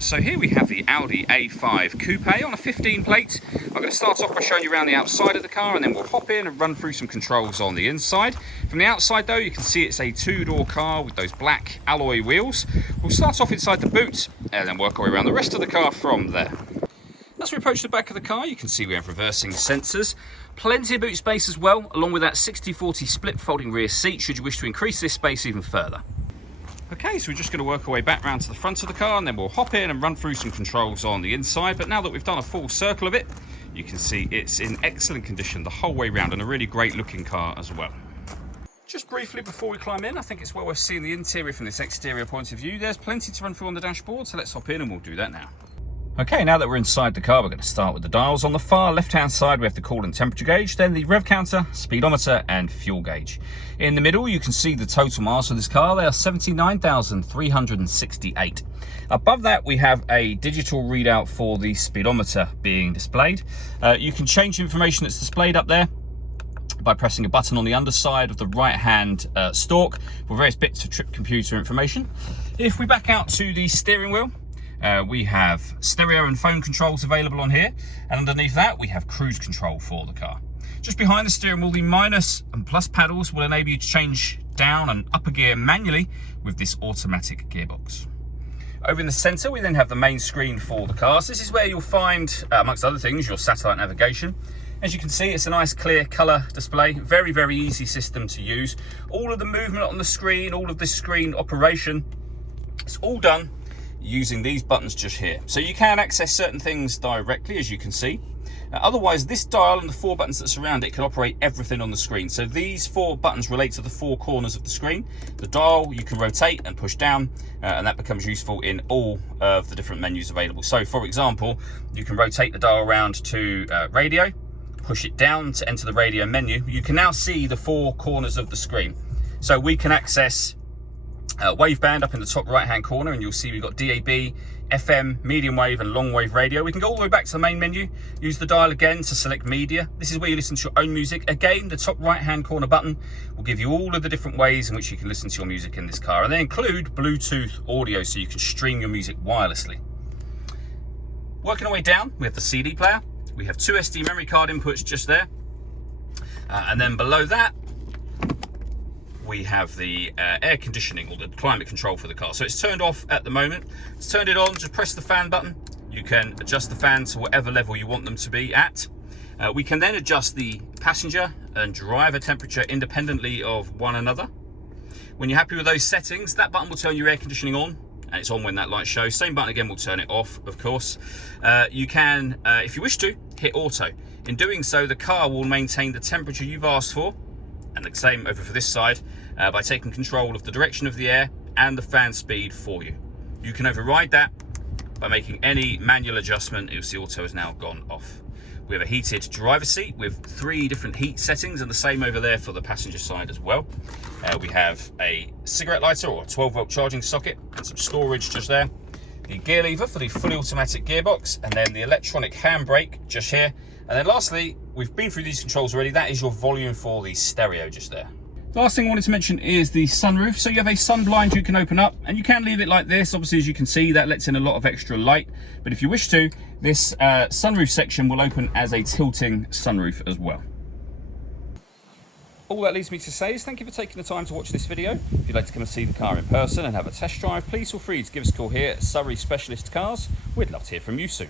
So here we have the Audi A5 Coupe on a 15 plate. I'm going to start off by showing you around the outside of the car, and then we'll hop in and run through some controls on the inside. From the outside though, you can see it's a two-door car with those black alloy wheels. We'll start off inside the boot and then work our way around the rest of the car from there. As we approach the back of the car, you can see we have reversing sensors. Plenty of boot space as well, along with that 60/40 split folding rear seat should you wish to increase this space even further. Okay, so we're just going to work our way back round to the front of the car, and then we'll hop in and run through some controls on the inside. But now that we've done a full circle of it, you can see it's in excellent condition the whole way round, and a really great looking car as well. Just briefly before we climb in, I think it's well worth seeing the interior from this exterior point of view. There's plenty to run through on the dashboard, so let's hop in and we'll do that now. Okay, now that we're inside the car, we're going to start with the dials. On the far left-hand side, we have the coolant temperature gauge, then the rev counter, speedometer, and fuel gauge. In the middle, you can see the total miles of this car. They are 79,368. Above that, we have a digital readout for the speedometer being displayed. You can change the information that's displayed up there by pressing a button on the underside of the right-hand stalk for various bits of trip computer information. If we back out to the steering wheel, we have stereo and phone controls available on here, and underneath that we have cruise control for the car. Just behind the steering wheel, the minus and plus pedals will enable you to change down and up a gear manually with this automatic gearbox. Over in the centre, we then have the main screen for the car. So this is where you'll find, amongst other things, your satellite navigation. As you can see, it's a nice clear colour display, very, very easy system to use. All of the movement on the screen, all of this screen operation, it's all done using these buttons just here. So you can access certain things directly, as you can see. Otherwise, this dial and the four buttons that surround it can operate everything on the screen. So these four buttons relate to the four corners of the screen. The dial you can rotate and push down, and that becomes useful in all of the different menus available. So for example, you can rotate the dial around to radio, push it down to enter the radio menu. You can now see the four corners of the screen. So we can access waveband up in the top right hand corner, and you'll see we've got DAB, FM, medium wave and long wave radio. We can go all the way back to the main menu, use the dial again to select media. This is where you listen to your own music. Again, the top right hand corner button will give you all of the different ways in which you can listen to your music in this car, and they include Bluetooth audio, so you can stream your music wirelessly. Working our way down, we have the CD player. We have two SD memory card inputs just there, and then below that we have the air conditioning, or the climate control for the car. So it's turned off at the moment. Let's turn it on, just press the fan button. You can adjust the fan to whatever level you want them to be at. We can then adjust the passenger and driver temperature independently of one another. When you're happy with those settings, that button will turn your air conditioning on, and it's on when that light shows. Same button again will turn it off, of course. You can, if you wish to, hit auto. In doing so, the car will maintain the temperature you've asked for, and the same over for this side, by taking control of the direction of the air and the fan speed for you. You can override that by making any manual adjustment. You'll see auto has now gone off. We have a heated driver's seat with 3 different heat settings, and the same over there for the passenger side as well. We have a cigarette lighter or a 12-volt charging socket and some storage just there. The gear lever for the fully automatic gearbox, and then the electronic handbrake just here. And then lastly, we've been through these controls already, that is your volume for the stereo just there. The last thing I wanted to mention is the sunroof. So you have a sun blind you can open up, and you can leave it like this. Obviously, as you can see, that lets in a lot of extra light. But if you wish to, this sunroof section will open as a tilting sunroof as well. All that leaves me to say is thank you for taking the time to watch this video. If you'd like to come and see the car in person and have a test drive, please feel free to give us a call here at Surrey Specialist Cars. We'd love to hear from you soon.